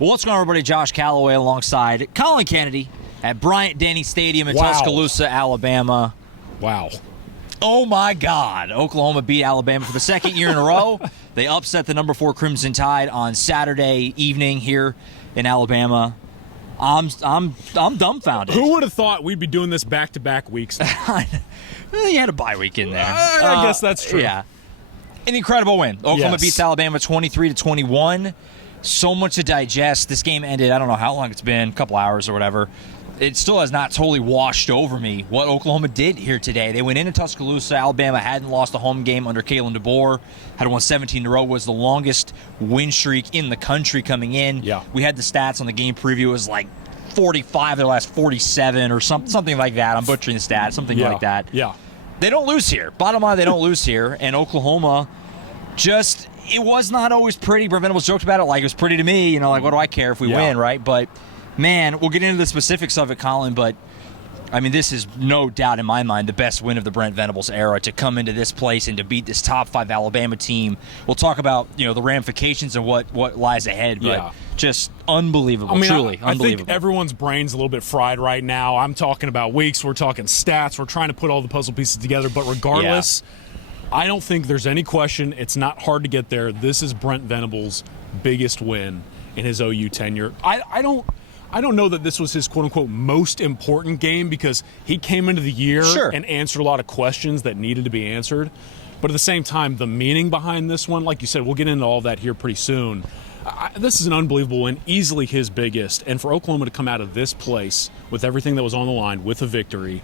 Well, what's going on, everybody? Josh Callaway alongside Collin Kennedy at Bryant-Denny Stadium in Tuscaloosa, Alabama. Wow. Oh, my God. Oklahoma beat Alabama for the second year in a row. They upset the number 4 Crimson Tide on Saturday evening here in Alabama. I'm dumbfounded. Who would have thought we'd be doing this back-to-back weeks? You had a bye week in there. I guess that's true. Yeah. An incredible win. Oklahoma beats Alabama 23-21. So much to digest. This game ended, I don't know how long it's been, a couple hours or whatever. It still has not totally washed over me what Oklahoma did here today. They went into Tuscaloosa. Alabama hadn't lost a home game under Kalen DeBoer. Had won 17 in a row. Was the longest win streak in the country coming in. Yeah. We had the stats on the game preview. It was like 45 of their last 47 or something like that. I'm butchering the stats. Something like that. Yeah. They don't lose here. Bottom line, they don't lose here. And Oklahoma just, it was not always pretty. Brent Venables joked about it like it was pretty to me. You know, like, what do I care if we win, right? But, man, we'll get into the specifics of it, Collin, but, I mean, this is no doubt in my mind the best win of the Brent Venables era, to come into this place and to beat this top 5 Alabama team. We'll talk about, you know, the ramifications and what lies ahead, but just unbelievable, truly unbelievable. I think everyone's brain's a little bit fried right now. I'm talking about weeks, we're talking stats, we're trying to put all the puzzle pieces together, but regardless, I don't think there's any question. It's not hard to get there. This is Brent Venables' biggest win in his OU tenure. I don't know that this was his quote-unquote most important game, because he came into the year and answered a lot of questions that needed to be answered. But at the same time, the meaning behind this one, like you said, we'll get into all that here pretty soon. This is an unbelievable win, easily his biggest. And for Oklahoma to come out of this place with everything that was on the line with a victory,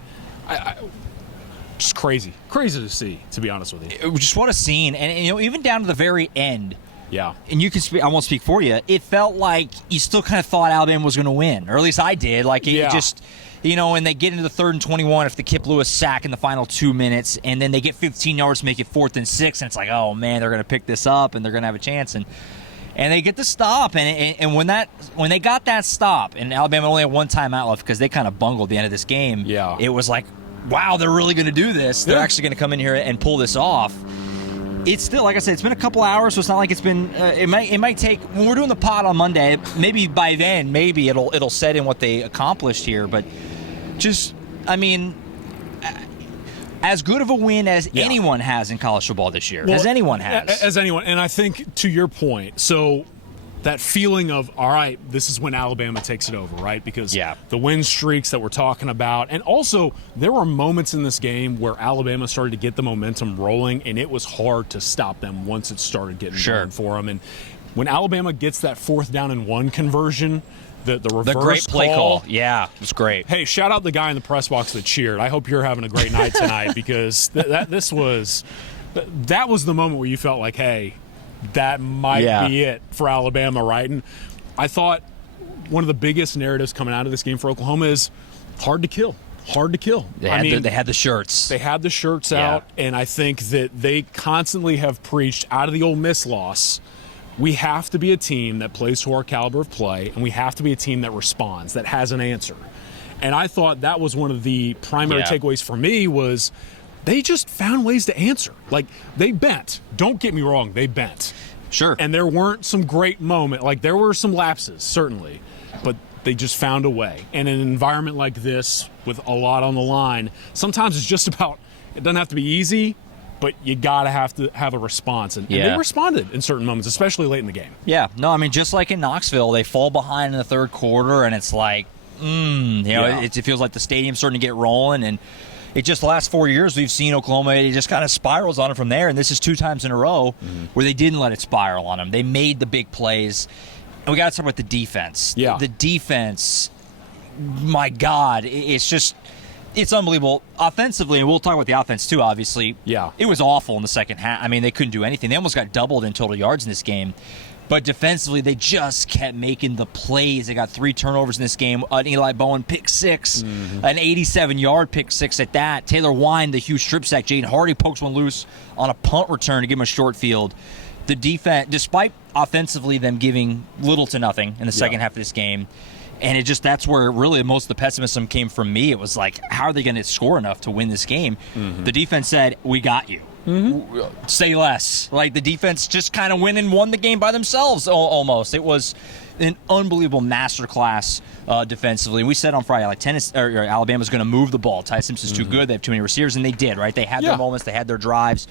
just crazy to see, to be honest with you. Just what a scene. And you know, even down to the very end, and you can speak, I won't speak for you, it felt like you still kind of thought Alabama was going to win, or at least I did. Like, it just, you know, and they get into the 3rd and 21 if the Kip Lewis sack in the final 2 minutes, and then they get 15 yards to make it 4th and 6, and it's like, oh man, they're going to pick this up and they're going to have a chance, and they get the stop, and when they got that stop, and Alabama only had one timeout left because they kind of bungled the end of this game. It was like, wow, they're really going to do this. They're actually going to come in here and pull this off. It's still, like I said, it's been a couple hours, so it's not like it's been. It might take, when we're doing the pod on Monday, maybe by then, maybe it'll set in what they accomplished here. But just, I mean, as good of a win as anyone has in college football this year, as anyone has, as anyone. And I think, to your point, so that feeling of, all right, this is when Alabama takes it over, right? Because the win streaks that we're talking about, and also there were moments in this game where Alabama started to get the momentum rolling, and it was hard to stop them once it started getting going for them. And when Alabama gets that 4th down and 1 conversion, the reverse the great play call, it was great. Hey, shout out the guy in the press box that cheered. I hope you're having a great night tonight, because that was the moment where you felt like, hey, that might be it for Alabama, right? And I thought one of the biggest narratives coming out of this game for Oklahoma is hard to kill. Hard to kill. They had the shirts. They had the shirts out, and I think that they constantly have preached out of the Ole Miss loss, we have to be a team that plays to our caliber of play, and we have to be a team that responds, that has an answer. And I thought that was one of the primary takeaways for me was they just found ways to answer. Like, they bent. Don't get me wrong, they bent. Sure. And there weren't some great moments. Like, there were some lapses, certainly. But they just found a way. And in an environment like this, with a lot on the line, sometimes it's just about, it doesn't have to be easy, but you got to have a response. And they responded in certain moments, especially late in the game. Yeah. No, I mean, just like in Knoxville, they fall behind in the 3rd quarter, and it's like, it feels like the stadium's starting to get rolling, and it just the last 4 years we've seen Oklahoma, it just kind of spirals on them from there, and this is 2 times in a row where they didn't let it spiral on them. They made the big plays. And we got to start with the defense. The defense, my God, it's unbelievable. Offensively, and we'll talk about the offense too, obviously. It was awful in the second half. I mean, they couldn't do anything. They almost got doubled in total yards in this game. But defensively, they just kept making the plays. They got 3 turnovers in this game. An Eli Bowen pick 6, an 87-yard pick 6 at that. Taylor Wine, the huge strip sack. Jaden Hardy pokes one loose on a punt return to give him a short field. The defense, despite offensively them giving little to nothing in the second half of this game, and that's where really most of the pessimism came from me. It was like, how are they going to score enough to win this game? The defense said, we got you. say less. Like, the defense just kind of went and won the game by themselves almost. It was an unbelievable masterclass defensively. We said on Friday, like, Alabama's going to move the ball. Ty Simpson's too good. They have too many receivers, and they did, right? They had their moments. They had their drives.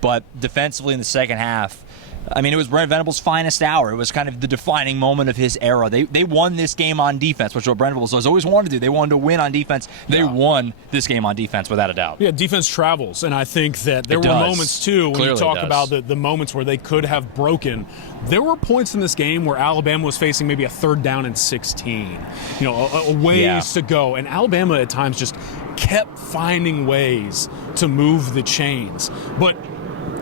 But defensively in the second half, I mean, it was Brent Venables' finest hour. It was kind of the defining moment of his era. They won this game on defense, which is what Brent Venables has always wanted to do. They wanted to win on defense. They won this game on defense, without a doubt. Yeah, defense travels, and I think that there were moments, too, when you talk about the moments where they could have broken. There were points in this game where Alabama was facing maybe a 3rd down and 16, a ways to go. And Alabama at times just kept finding ways to move the chains. But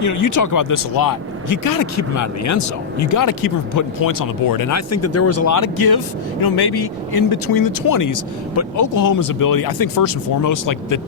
you talk about this a lot. You got to keep them out of the end zone. You got to keep them from putting points on the board. And I think that there was a lot of give, maybe in between the 20s. But Oklahoma's ability, I think first and foremost, like the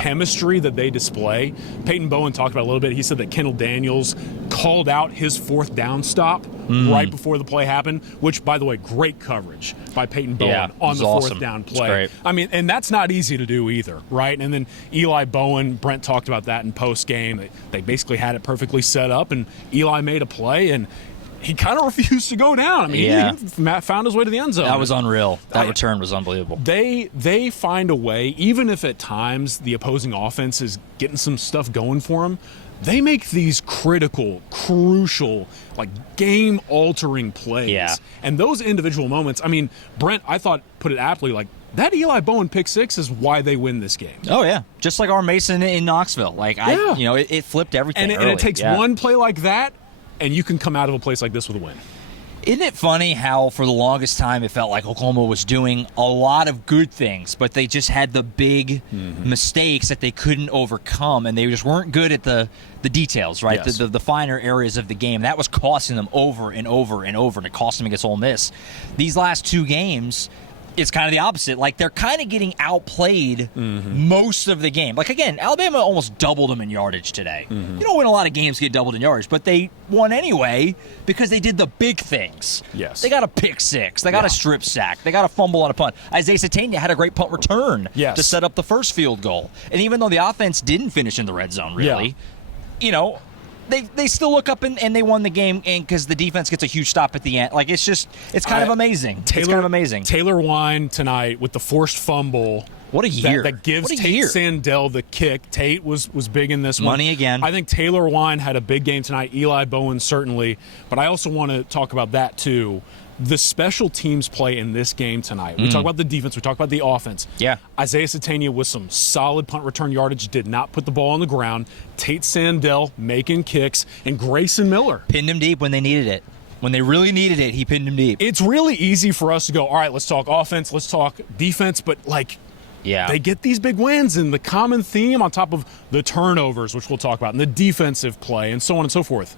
chemistry that they display. Peyton Bowen talked about it a little bit. He said that Kendall Daniels called out his 4th down stop right before the play happened, which, by the way, great coverage by Peyton Bowen on the 4th down play. I mean, and that's not easy to do either, right? And then Eli Bowen, Brent talked about that in post-game. They basically had it perfectly set up, and Eli made a play, and he kind of refused to go down. I mean, he found his way to the end zone. That was unreal. That return was unbelievable. They find a way, even if at times the opposing offense is getting some stuff going for them, they make these critical, crucial, like game-altering plays. Yeah. And those individual moments, I mean, Brent, I thought, put it aptly, like, that Eli Bowen pick 6 is why they win this game. Oh, yeah. Just like our Mason in Knoxville. Like, it flipped everything. And it takes one play like that, and you can come out of a place like this with a win. Isn't it funny how for the longest time it felt like Oklahoma was doing a lot of good things, but they just had the big mistakes that they couldn't overcome, and they just weren't good at the details, right? Yes. The finer areas of the game. That was costing them over and over and over, and it cost them against Ole Miss. These last 2 games, it's kind of the opposite. Like, they're kind of getting outplayed most of the game. Like, again, Alabama almost doubled them in yardage today. You don't win a lot of games get doubled in yardage, but they won anyway because they did the big things. Yes. They got a pick 6. They got a strip sack. They got a fumble on a punt. Isaiah Satania had a great punt return to set up the first field goal. And even though the offense didn't finish in the red zone, really, they still look up and they won the game, and because the defense gets a huge stop at the end. Like, it's kind of amazing. It's kind of amazing. Taylor Wine tonight with the forced fumble. What a year. That gives Tate Sandell the kick. Tate was big in this one. Money again. I think Taylor Wine had a big game tonight. Eli Bowen certainly. But I also want to talk about that too. The special teams play in this game tonight. We talk about the defense. We talk about the offense. Yeah. Isaiah Satania with some solid punt return yardage, did not put the ball on the ground. Tate Sandell making kicks, and Grayson Miller pinned him deep when they needed it. When they really needed it, he pinned him deep. It's really easy for us to go, all right, let's talk offense, let's talk defense, but they get these big wins, and the common theme on top of the turnovers, which we'll talk about, and the defensive play, and so on and so forth.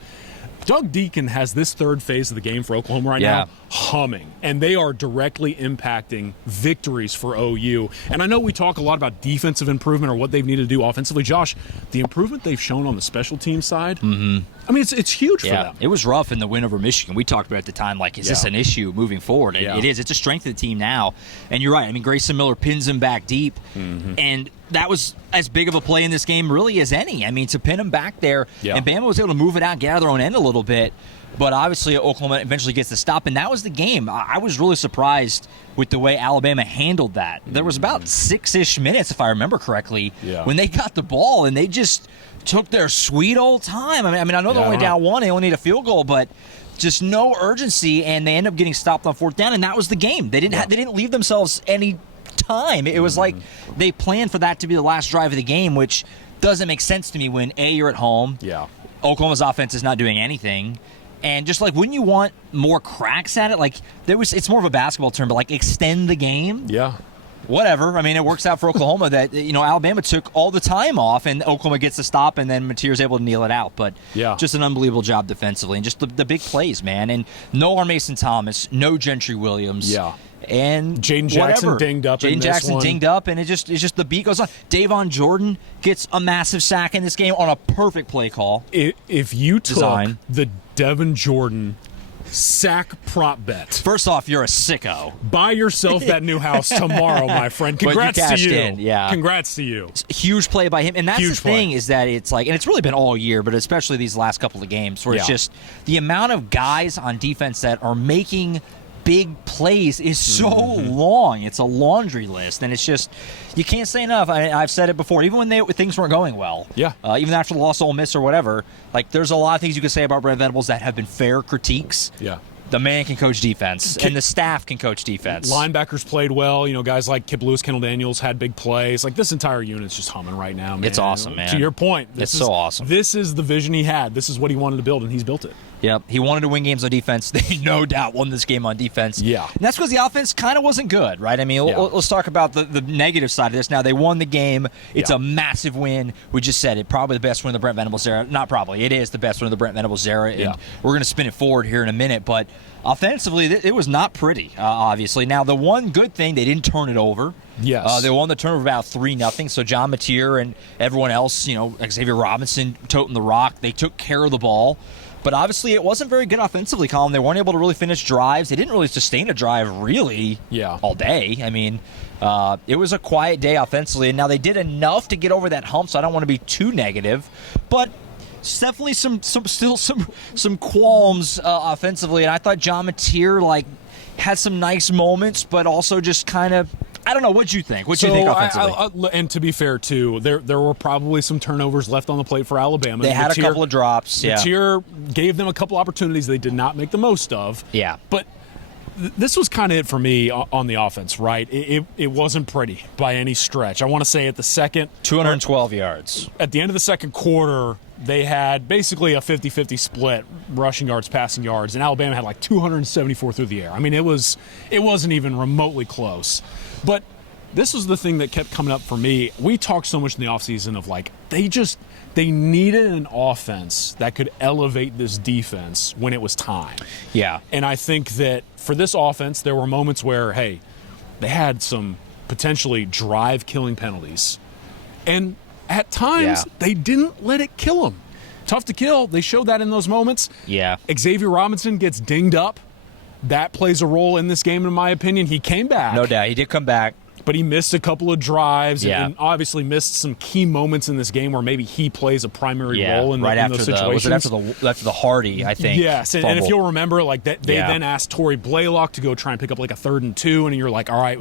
Doug Deacon has this 3rd phase of the game for Oklahoma right now humming, and they are directly impacting victories for OU. And I know we talk a lot about defensive improvement or what they've needed to do offensively. Josh, the improvement they've shown on the special team side, I mean, it's huge for them. It was rough in the win over Michigan. We talked about it at the time, like, is this an issue moving forward? And it is. It's a strength of the team now. And you're right. I mean, Grayson Miller pins him back deep, and that was as big of a play in this game really as any. I mean, to pin him back there, and Bama was able to move it out, get out of their own end a little bit. But obviously, Oklahoma eventually gets the stop, and that was the game. I was really surprised with the way Alabama handled that. There was about 6-ish minutes, if I remember correctly, when they got the ball, and they just took their sweet old time. I mean, I know they're only down 1, they only need a field goal, but just no urgency, and they end up getting stopped on 4th down, and that was the game. They didn't leave themselves any time. It was like they planned for that to be the last drive of the game, which doesn't make sense to me when you're at home. Oklahoma's offense is not doing anything. And just like, wouldn't you want more cracks at it? Like, it's more of a basketball term, but like, extend the game. Whatever. I mean, it works out for Oklahoma that, Alabama took all the time off, and Oklahoma gets the stop, and then Mateer's able to kneel it out. But just an unbelievable job defensively, and just the big plays, man. And no Mason Thomas, no Gentry Williams. And Jaden Jackson dinged up. Jaden Jackson dinged up, and it's just the beat goes on. Davon Jordan gets a massive sack in this game on a perfect play call. If you took the Devin Jordan sack prop bet. First off, you're a sicko. Buy yourself that new house tomorrow, my friend. Congrats to you. Yeah. Congrats to you. Huge play by him. And that's Huge the thing is that it's like, and it's really been all year, but especially these last couple of games where it's just the amount of guys on defense that are making big plays is so long. It's a laundry list, and it's just you can't say enough. I've said it before, even when things weren't going well. Yeah. Even after the loss to Ole Miss or whatever, like there's a lot of things you can say about Brent Venables that have been fair critiques. Yeah. The man can coach defense, and the staff can coach defense. Linebackers played well. You know, guys like Kip Lewis, Kendall Daniels had big plays. Like, this entire unit's just humming right now, man. It's awesome, man. To your point. It's so awesome. This is the vision he had. This is what he wanted to build, and he's built it. Yep. He wanted to win games on defense. They no doubt won this game on defense. Yeah. And that's because the offense kind of wasn't good, right? I mean, let's talk about the negative side of this. Now, they won the game. It's a massive win. We just said it. Probably the best win of the Brent Venables era. Not probably. It is the best win of the Brent Venables era. And we're going to spin it forward here in a minute. But offensively, it was not pretty, obviously. Now, the one good thing, they didn't turn it over. Yes. They won the turnover about 3-0. So John Mateer and everyone else, you know, Xavier Robinson toting the rock. They took care of the ball. But obviously, it wasn't very good offensively, Collin. They weren't able to really finish drives. They didn't really sustain a drive, really, all day. I mean, it was a quiet day offensively. And now they did enough to get over that hump, so I don't want to be too negative. But it's definitely some qualms offensively. And I thought John Mateer, had some nice moments, but also just kind of, I don't know. What'd you think? What'd you think offensively? And to be fair, too, there were probably some turnovers left on the plate for Alabama. They had a couple of drops. Mateer gave them a couple opportunities they did not make the most of. Yeah. But this was kind of it for me on the offense, right? It wasn't pretty by any stretch. I want to say at the second. 212 yards. At the end of the second quarter, they had basically a 50-50 split, rushing yards, passing yards, and Alabama had 274 through the air. I mean, it wasn't even remotely close. But this was the thing that kept coming up for me. We talked so much in the offseason of they needed an offense that could elevate this defense when it was time. Yeah. And I think that for this offense, there were moments where, hey, they had some potentially drive-killing penalties. And at times, they didn't let it kill them. Tough to kill. They showed that in those moments. Yeah. Xavier Robinson gets dinged up. That plays a role in this game, in my opinion. He came back. No doubt. He did come back. But he missed a couple of drives and obviously missed some key moments in this game where maybe he plays a primary role in those situations. Was it after the Hardy, I think? Yes, and if you'll remember, they then asked Torrey Blaylock to go try and pick up a 3rd and 2, and you're like, all right,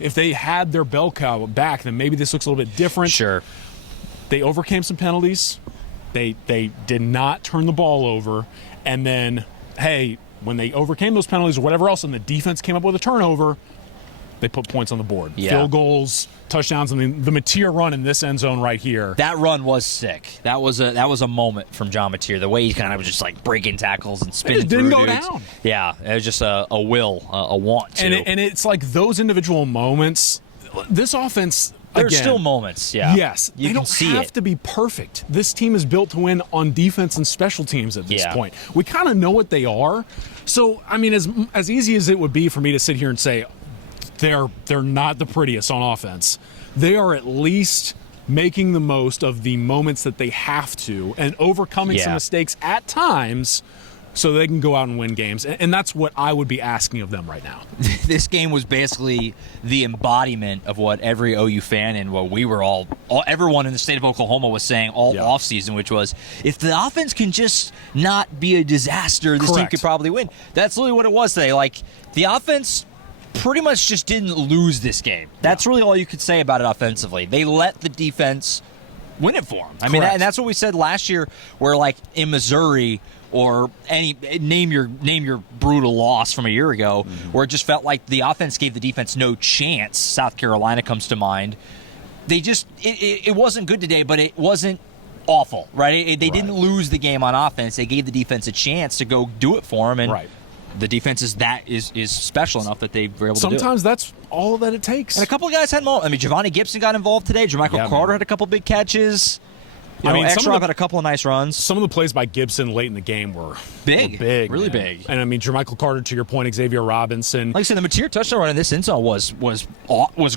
if they had their bell cow back, then maybe this looks a little bit different. Sure. They overcame some penalties. They did not turn the ball over. And then, hey, when they overcame those penalties or whatever else and the defense came up with a turnover, they put points on the board. Yeah. Field goals, touchdowns. I mean, the Mateer run in this end zone right here. That run was sick. That was a moment from John Mateer. The way he kind of was just breaking tackles and spinning through dudes. It didn't go down. Yeah, it was just a will, a want to. And it's those individual moments. This offense, there's still moments, yeah. Yes. They don't have to be perfect. This team is built to win on defense and special teams at this point. We kind of know what they are. So, I mean, as easy as it would be for me to sit here and say they're not the prettiest on offense, they are at least making the most of the moments that they have to and overcoming some mistakes at times so they can go out and win games. And that's what I would be asking of them right now. This game was basically the embodiment of what every OU fan and what we were everyone in the state of Oklahoma was saying all offseason, which was, if the offense can just not be a disaster, this team could probably win. That's literally what it was today. The offense pretty much just didn't lose this game. That's really all you could say about it offensively. They let the defense win it for them. I mean, and that's what we said last year, where in Missouri or name your brutal loss from a year ago, where it just felt like the offense gave the defense no chance. South Carolina comes to mind. They just it wasn't good today, but it wasn't awful, right? They didn't lose the game on offense. They gave the defense a chance to go do it for them, and the defense is special enough that they were able to do it. Sometimes that's all that it takes. And a couple of guys had moments. I mean, Giovanni Gibson got involved today. Jermichael Carter had a couple big catches. X-Rob had a couple of nice runs. Some of the plays by Gibson late in the game were big, really big. And I mean, Jermichael Carter, to your point, Xavier Robinson. Like I said, the Mateer touchdown run in this end zone was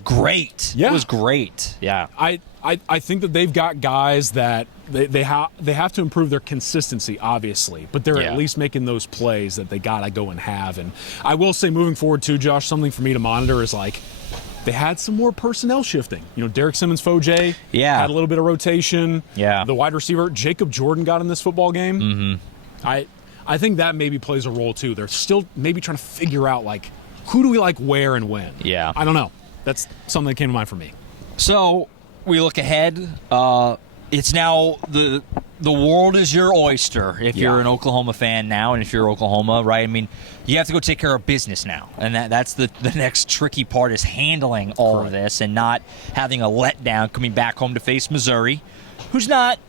great. Yeah. It was great. Yeah. I think that they've got guys that they have to improve their consistency, obviously, but they're at least making those plays that they gotta go and have. And I will say, moving forward too, Josh, something for me to monitor is like they had some more personnel shifting. Derek Simmons, Fojay, had a little bit of rotation. Yeah, the wide receiver Jacob Jordan got in this football game. Mm-hmm. I think that maybe plays a role too. They're still maybe trying to figure out like who do we like where and when. Yeah, I don't know. That's something that came to mind for me. So we look ahead. It's now the world is your oyster if you're an Oklahoma fan now, and if you're Oklahoma, right? I mean, you have to go take care of business now, and that's the next tricky part is handling all of this and not having a letdown coming back home to face Missouri, who's not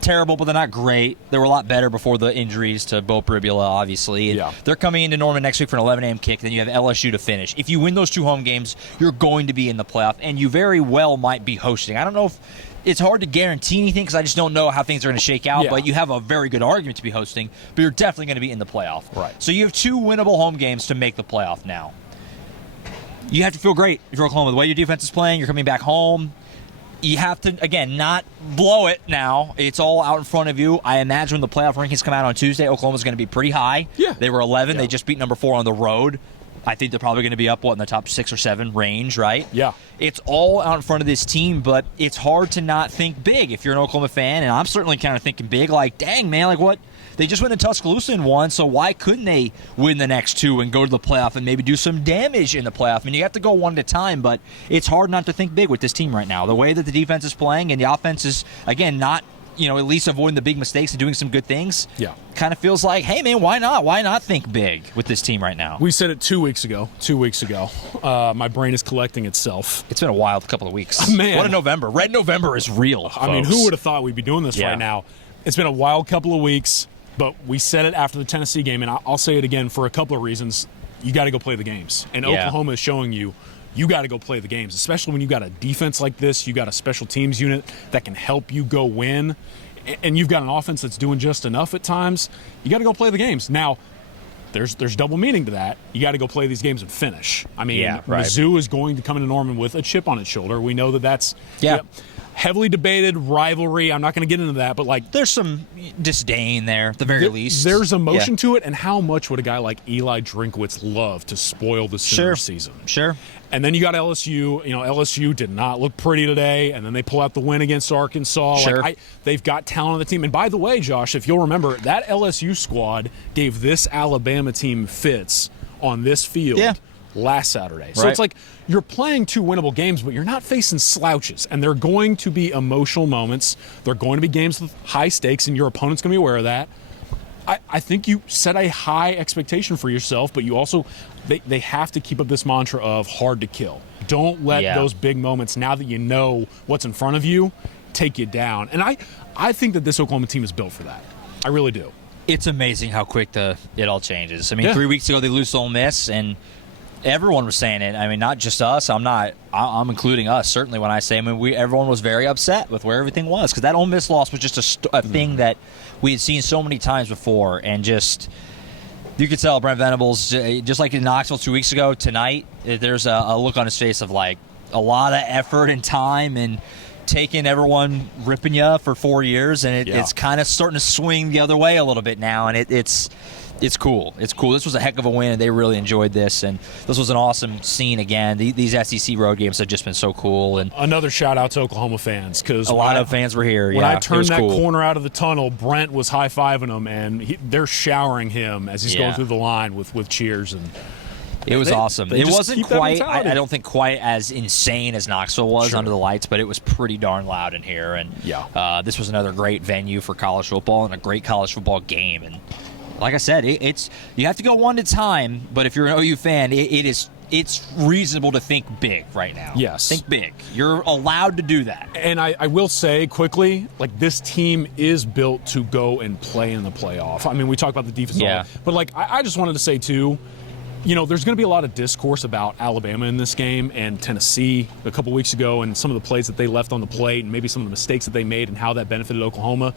terrible, but they're not great. They were a lot better before the injuries to Bo Pribula, obviously. And they're coming into Norman next week for an 11 a.m. kick. Then you have LSU to finish. If you win those 2 home games, you're going to be in the playoff, and you very well might be hosting. I don't know if it's hard to guarantee anything because I just don't know how things are going to shake out, but you have a very good argument to be hosting, but you're definitely going to be in the playoff. Right. So you have 2 winnable home games to make the playoff now. You have to feel great if you're Oklahoma. The way your defense is playing, you're coming back home. You have to, again, not blow it now. It's all out in front of you. I imagine when the playoff rankings come out on Tuesday, Oklahoma's going to be pretty high. Yeah. They were 11. They just beat number 4 on the road. I think they're probably going to be up, in the top 6 or 7 range, right? Yeah. It's all out in front of this team, but it's hard to not think big if you're an Oklahoma fan, and I'm certainly kind of thinking big, like, dang, man, like what? They just went to Tuscaloosa and won, so why couldn't they win the next 2 and go to the playoff and maybe do some damage in the playoff? I mean, you have to go one at a time, but it's hard not to think big with this team right now. The way that the defense is playing and the offense is, again, not at least avoiding the big mistakes and doing some good things. Yeah. Kind of feels like, hey, man, why not? Why not think big with this team right now? We said it 2 weeks ago. My brain is collecting itself. It's been a wild couple of weeks. Man. What a November. Red November is real, I mean, who would have thought we'd be doing this right now? It's been a wild couple of weeks, but we said it after the Tennessee game, and I'll say it again for a couple of reasons. You got to go play the games. And Oklahoma is showing you got to go play the games, especially when you got a defense like this. You got a special teams unit that can help you go win, and you've got an offense that's doing just enough at times. You got to go play the games. Now, there's double meaning to that. You got to go play these games and finish. I mean, Mizzou is going to come into Norman with a chip on its shoulder. We know that's heavily debated rivalry. I'm not going to get into that, but like there's some disdain there at the very least. There's emotion to it, and how much would a guy like Eli Drinkwitz love to spoil the Sooners season? Sure. And then you got LSU. LSU did not look pretty today, and then they pull out the win against Arkansas. Sure. They've got talent on the team. And by the way, Josh, if you'll remember, that LSU squad gave this Alabama team fits on this field last Saturday. So it's like you're playing 2 winnable games, but you're not facing slouches. And they're going to be emotional moments. They're going to be games with high stakes, and your opponent's going to be aware of that. I think you set a high expectation for yourself, but you also they have to keep up this mantra of hard to kill. Don't let those big moments, now that you know what's in front of you, take you down. And I think that this Oklahoma team is built for that. I really do. It's amazing how quick it all changes. I mean, 3 weeks ago they lose to Ole Miss, and everyone was saying it. I mean, not just us. I'm including us, certainly, when I say, everyone was very upset with where everything was, because that Ole Miss loss was just a thing that we had seen so many times before, and just you could tell Brent Venables, just like in Knoxville 2 weeks ago, tonight, there's a look on his face of like a lot of effort and time and taking everyone ripping you for 4 years, and it's kind of starting to swing the other way a little bit now, and it's cool. It's cool. This was a heck of a win, and they really enjoyed this, and this was an awesome scene again. These SEC road games have just been so cool. And another shout out to Oklahoma fans, because a lot of fans were here. When I turned that corner out of the tunnel, Brent was high-fiving them, and they're showering him as he's going through the line with cheers. And it was awesome. It wasn't quite, I don't think, quite as insane as Knoxville was under the lights, but it was pretty darn loud in here. And this was another great venue for college football and a great college football game. And like I said, it's you have to go one at a time, but if you're an OU fan, it's reasonable to think big right now. Yes. Think big. You're allowed to do that. And I will say quickly, like, this team is built to go and play in the playoff. I mean, we talk about the defense, but like I just wanted to say too, there's going to be a lot of discourse about Alabama in this game and Tennessee a couple weeks ago, and some of the plays that they left on the plate and maybe some of the mistakes that they made and how that benefited Oklahoma.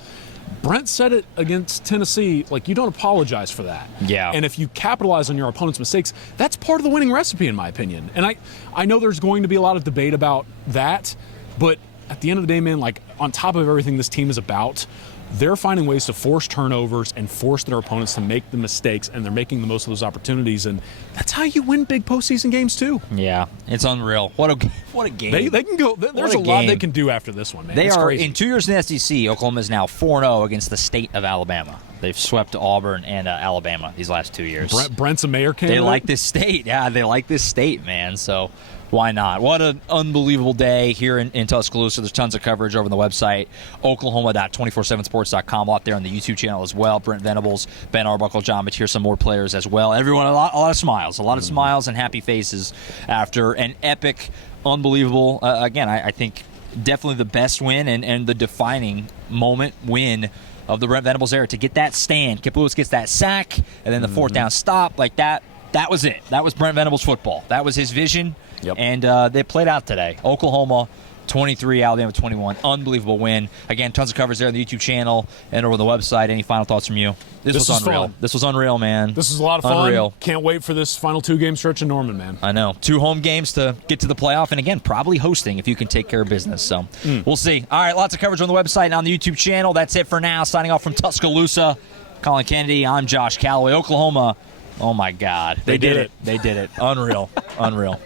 Brent said it against Tennessee, like, you don't apologize for that. Yeah. And if you capitalize on your opponent's mistakes, that's part of the winning recipe, in my opinion. And I know there's going to be a lot of debate about that, but at the end of the day, man, like on top of everything this team is about, they're finding ways to force turnovers and force their opponents to make the mistakes, and they're making the most of those opportunities, and that's how you win big postseason games too. Yeah, it's unreal. What a game. They can go. There's a lot they can do after this one, man. They it's are crazy. In 2 years in the SEC. Oklahoma is now 4-0 against the state of Alabama. They've swept Auburn and Alabama these last 2 years. Brent's a mayor candidate. They like this state. Yeah, they like this state, man. So why not? What an unbelievable day here in Tuscaloosa. There's tons of coverage over on the website, oklahoma.247sports.com, out there on the YouTube channel as well. Brent Venables, Ben Arbuckle, John Mitch, here's some more players as well. Everyone, a lot of smiles. A lot of smiles and happy faces after an epic, unbelievable, again, I think definitely the best win and the defining moment win of the Brent Venables era, to get that stand. Kip Lewis gets that sack, and then the fourth down stop, like that. That was it. That was Brent Venables football. That was his vision, and they played out today. Oklahoma 23, Alabama 21. Unbelievable win. Again, tons of coverage there on the YouTube channel and over the website. Any final thoughts from you? This was unreal. Fun. This was unreal, man. This was a lot of fun. Unreal. Can't wait for this final 2-game stretch in Norman, man. I know. 2 home games to get to the playoff, and again, probably hosting if you can take care of business. So we'll see. All right, lots of coverage on the website and on the YouTube channel. That's it for now. Signing off from Tuscaloosa. Collin Kennedy. I'm Josh Callaway. Oklahoma. Oh, my God. They did it. They did it. Unreal. Unreal.